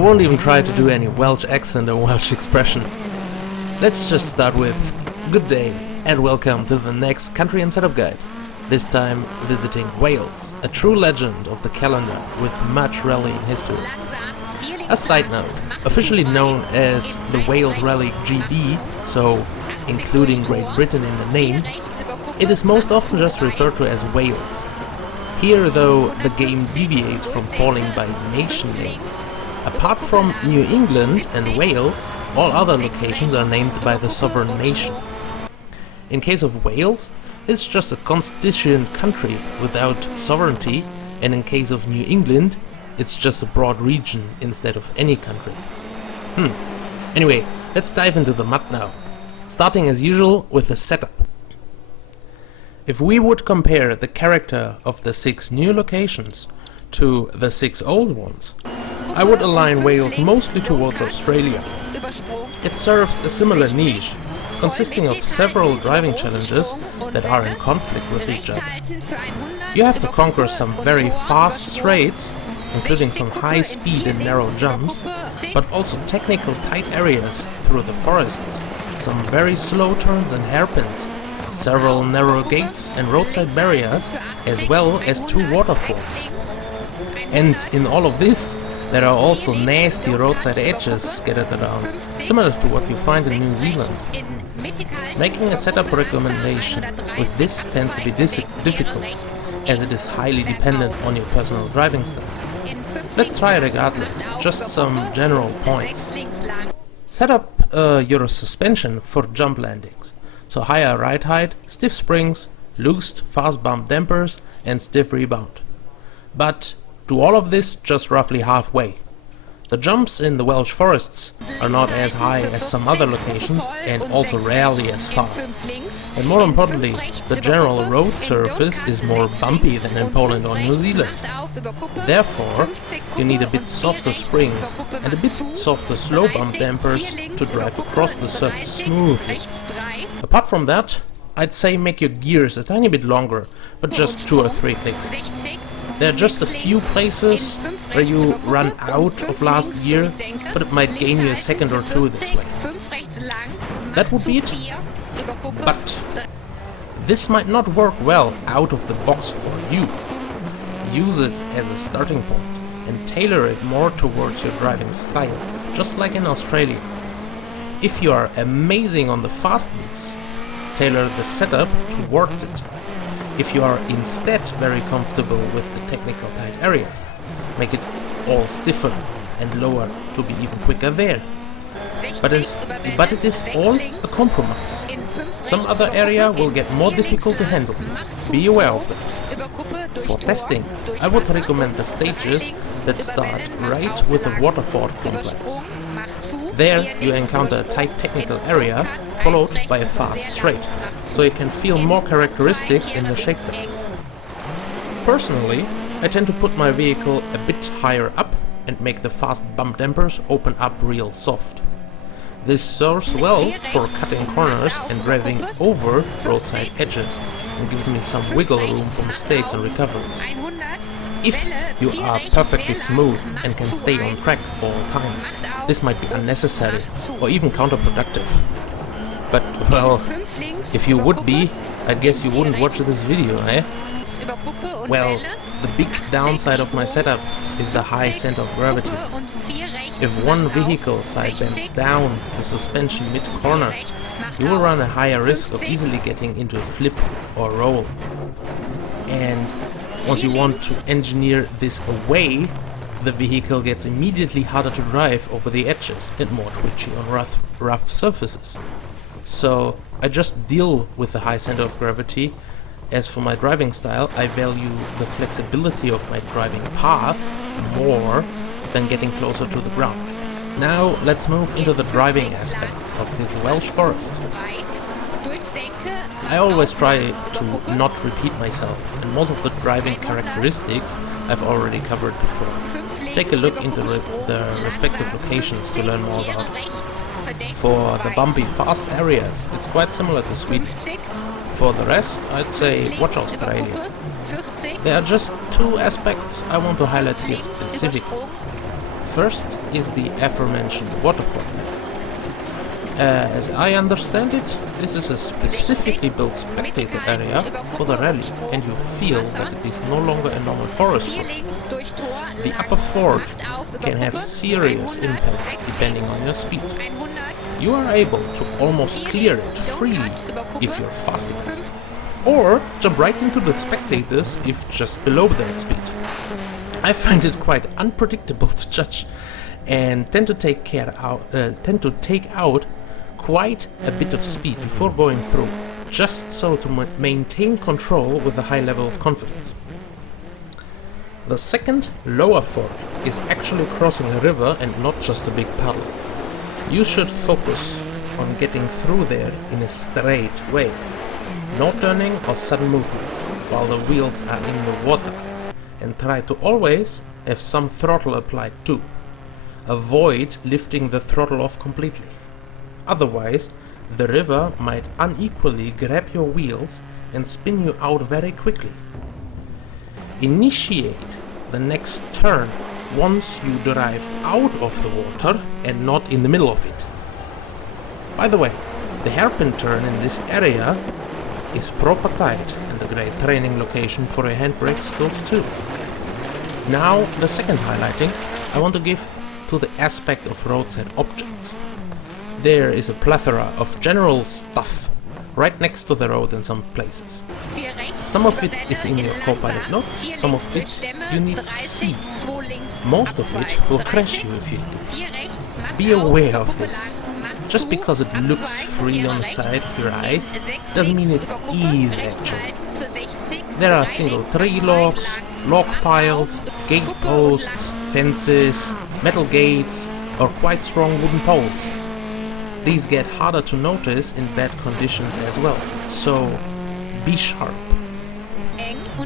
won't even try to do any Welsh accent or Welsh expression. Let's just start with good day and welcome to the next country and setup guide. This time visiting Wales, a true legend of the calendar with much rallying history. A side note, officially known as the Wales Rally GB, so including Great Britain in the name, it is most often just referred to as Wales. Here though, the game deviates from calling by nation name. Apart from New England and Wales, all other locations are named by the sovereign nation. In case of Wales, it's just a constituent country without sovereignty, and in case of New England, it's just a broad region instead of any country. Anyway, let's dive into the mud now, starting as usual with the setup. If we would compare the character of the 6 new locations to the 6 old ones, I would align Wales mostly towards Australia. It serves a similar niche, consisting of several driving challenges that are in conflict with each other. You have to conquer some very fast straights, including some high speed and narrow jumps, but also technical tight areas through the forests, some very slow turns and hairpins, several narrow gates and roadside barriers, as well as 2 waterfalls. And in all of this, there are also nasty roadside edges scattered around, similar to what you find in New Zealand. Making a setup recommendation with this tends to be difficult, as it is highly dependent on your personal driving style. Let's try it regardless, just some general points. Set up your suspension for jump landings, so higher ride height, stiff springs, loosed fast bump dampers and stiff rebound. But do all of this just roughly halfway. The jumps in the Welsh forests are not as high as some other locations and also rarely as fast. And more importantly, the general road surface is more bumpy than in Poland or New Zealand. Therefore, you need a bit softer springs and a bit softer slow bump dampers to drive across the surface smoothly. Apart from that, I'd say make your gears a tiny bit longer, but just 2 or 3 clicks. There are just a few places where you run out of last gear, but it might gain you a second or 2 this way. That would be it. But this might not work well out of the box for you. Use it as a starting point and tailor it more towards your driving style, just like in Australia. If you are amazing on the fast bits, tailor the setup towards it. If you are instead very comfortable with the technical tight areas, make it all stiffer and lower to be even quicker there. But it is all a compromise. Some other area will get more difficult to handle. Be aware of it. For testing, I would recommend the stages that start right with a waterfall complex. There you encounter a tight technical area followed by a fast straight, so you can feel more characteristics in the shape there. Personally, I tend to put my vehicle a bit higher up and make the fast bump dampers open up real soft. This serves well for cutting corners and driving over roadside edges and gives me some wiggle room for mistakes and recoveries. If you are perfectly smooth and can stay on track all the time, this might be unnecessary or even counterproductive. But, well, if you would be, I guess you wouldn't watch this video, eh? Well, the big downside of my setup is the high center of gravity. If one vehicle side bends down the suspension mid-corner, you will run a higher risk of easily getting into a flip or roll. And once you want to engineer this away, the vehicle gets immediately harder to drive over the edges and more twitchy on rough surfaces. So I just deal with the high center of gravity. As for my driving style, I value the flexibility of my driving path more than getting closer to the ground. Now let's move into the driving aspects of this Welsh forest. I always try to not repeat myself, and most of the driving characteristics I've already covered before. Take a look into the respective locations to learn more about it. For the bumpy fast areas, it's quite similar to Sweden. For the rest, I'd say watch Australia. There are just 2 aspects I want to highlight here specifically. First is the aforementioned waterfall. As I understand it, this is a specifically built spectator area for the rally, and you feel that it is no longer a normal forest road. The upper ford can have serious impact depending on your speed. You are able to almost clear it freely if you're fast enough, or jump right into the spectators if just below that speed. I find it quite unpredictable to judge, and tend to take out quite a bit of speed before going through, just so to maintain control with a high level of confidence. The second, lower ford, is actually crossing a river and not just a big puddle. You should focus on getting through there in a straight way. No turning or sudden movement while the wheels are in the water, and try to always have some throttle applied too. Avoid lifting the throttle off completely. Otherwise, the river might unequally grab your wheels and spin you out very quickly. Initiate the next turn once you drive out of the water and not in the middle of it. By the way, the hairpin turn in this area is proper tight and a great training location for your handbrake skills too. Now, the second highlighting I want to give to the aspect of roadside objects. There is a plethora of general stuff right next to the road in some places. Some of it is in your co-pilot notes, some of it you need to see. Most of it will crash you if you do. Be aware of this. Just because it looks free on the side of your eyes doesn't mean it is actually. There are single tree logs, log piles, gate posts, fences, metal gates, or quite strong wooden poles. These get harder to notice in bad conditions as well, so be sharp.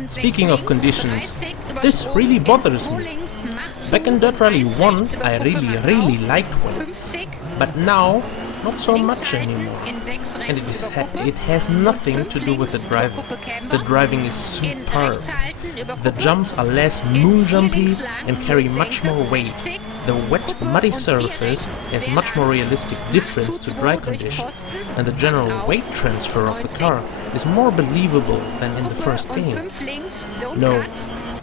Speaking of conditions, this really bothers me. Back in Dirt Rally 1 I really liked Wales, but now not so much anymore. And it has nothing to do with the driving. The driving is superb. The jumps are less moon jumpy and carry much more weight. The wet, muddy surface has much more realistic difference to dry conditions, and the general weight transfer of the car is more believable than in the first game. No,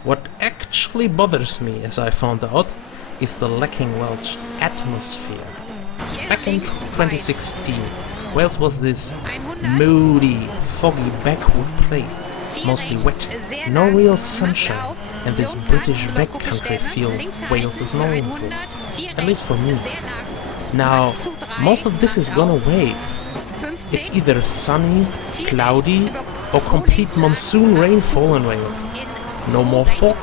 what actually bothers me, as I found out, is the lacking Welsh atmosphere. Back in 2016, Wales was this moody, foggy backwood place, mostly wet, no real sunshine, and this British backcountry feel Wales is known for, at least for me. Now, most of this is gone away. It's either sunny, cloudy, or complete monsoon rainfall in Wales. No more fog,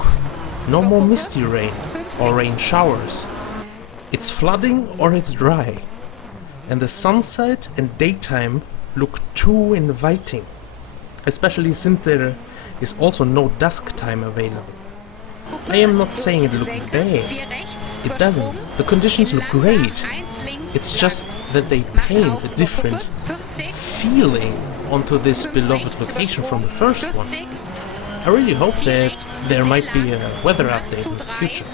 no more misty rain, or rain showers. It's flooding or it's dry. And the sunset and daytime look too inviting, especially since there is also no dusk time available. I am not saying it looks bad. It doesn't. The conditions look great. It's just that they paint a different feeling onto this beloved location from the first one. I really hope that there might be a weather update in the future.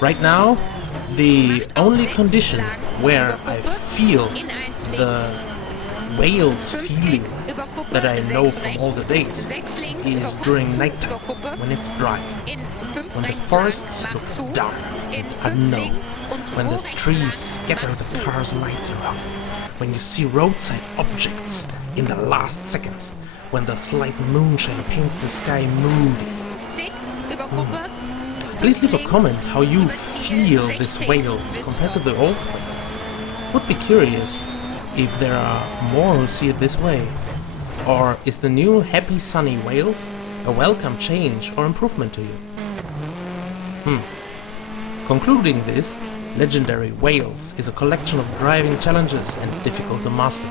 Right now, the only condition where I feel the Wales feeling that I know from all the days is during nighttime, when it's dry, when the forests look dark and unknown, when the trees scatter the car's lights around, when you see roadside objects in the last seconds, when the slight moonshine paints the sky moody. Please leave a comment how you feel this Wales compared to the old Wales. Would be curious if there are more who see it this way. Or is the new happy sunny Wales a welcome change or improvement to you? Concluding this, legendary Wales is a collection of driving challenges and difficult to master.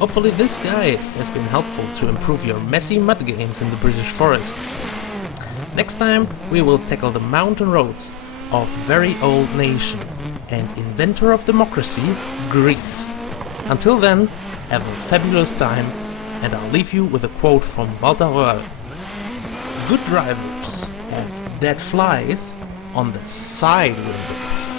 Hopefully this guide has been helpful to improve your messy mud games in the British forests. Next time we will tackle the mountain roads of very old nation and inventor of democracy, Greece. Until then, have a fabulous time, and I'll leave you with a quote from Walter Röhrl. Good drivers have dead flies on the side windows.